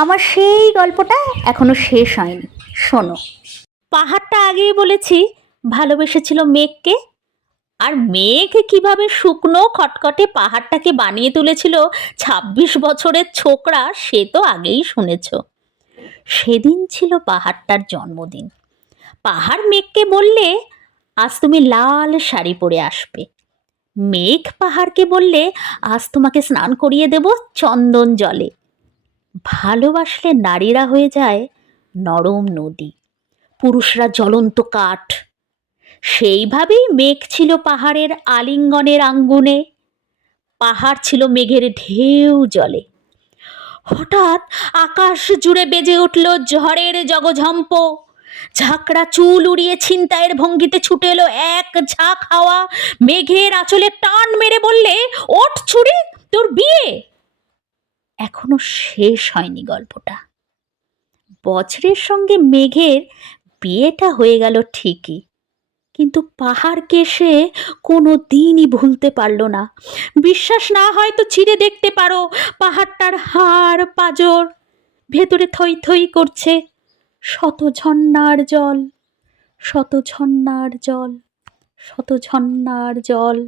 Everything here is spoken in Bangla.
আমার সেই গল্পটা এখনো শেষ হয়নি, শোনো। পাহাড়টা আগেই বলেছি ভালোবেসেছিল মেঘকে, আর মেঘ কিভাবে শুকনো খটখটে পাহাড়টাকে বানিয়ে তুলেছিল ২৬ বছরের ছোকরা, সে তো আগেই শুনেছ। সেদিন ছিল পাহাড়টার জন্মদিন। পাহাড় মেঘকে বললে, আজ তুমি লাল শাড়ি পরে আসবে। মেঘ পাহাড়কে বললে, আজ তোমাকে স্নান করিয়ে দেব চন্দন জলে। ভালোবাসলে নারীরা হয়ে যায় নরম নদী, পুরুষরা জ্বলন্ত কাঠ। সেইভাবেই মেঘ ছিল পাহাড়ের আলিঙ্গনের আঙ্গুনে, পাহাড় ছিল মেঘের ঢেউ জলে। হঠাৎ আকাশ জুড়ে বেজে উঠল ঝড়ের জগঝম্প। ঝাঁকড়া চুল উড়িয়ে ছিনতাইয়ের ভঙ্গিতে ছুটে এলো এক ঝাঁক হাওয়া। মেঘের আঁচলে টান মেরে বললে, ওঠ ছুরি, তোর বিয়ে। এখনো শেষ হয়নি গল্পটা। বজ্রের সঙ্গে মেঘের বিয়েটা হয়ে গেল ঠিকই, কিন্তু পাহাড়কে সে কোনো দিনই ভুলতে পারল না। বিশ্বাস না হয় তো ছিঁড়ে দেখতে পারো পাহাড়টার হাড় পাঁজর, ভেতরে থই থই করছে শত ঝর্ণার জল, শত ঝর্ণার জল, শত ঝর্ণার জল।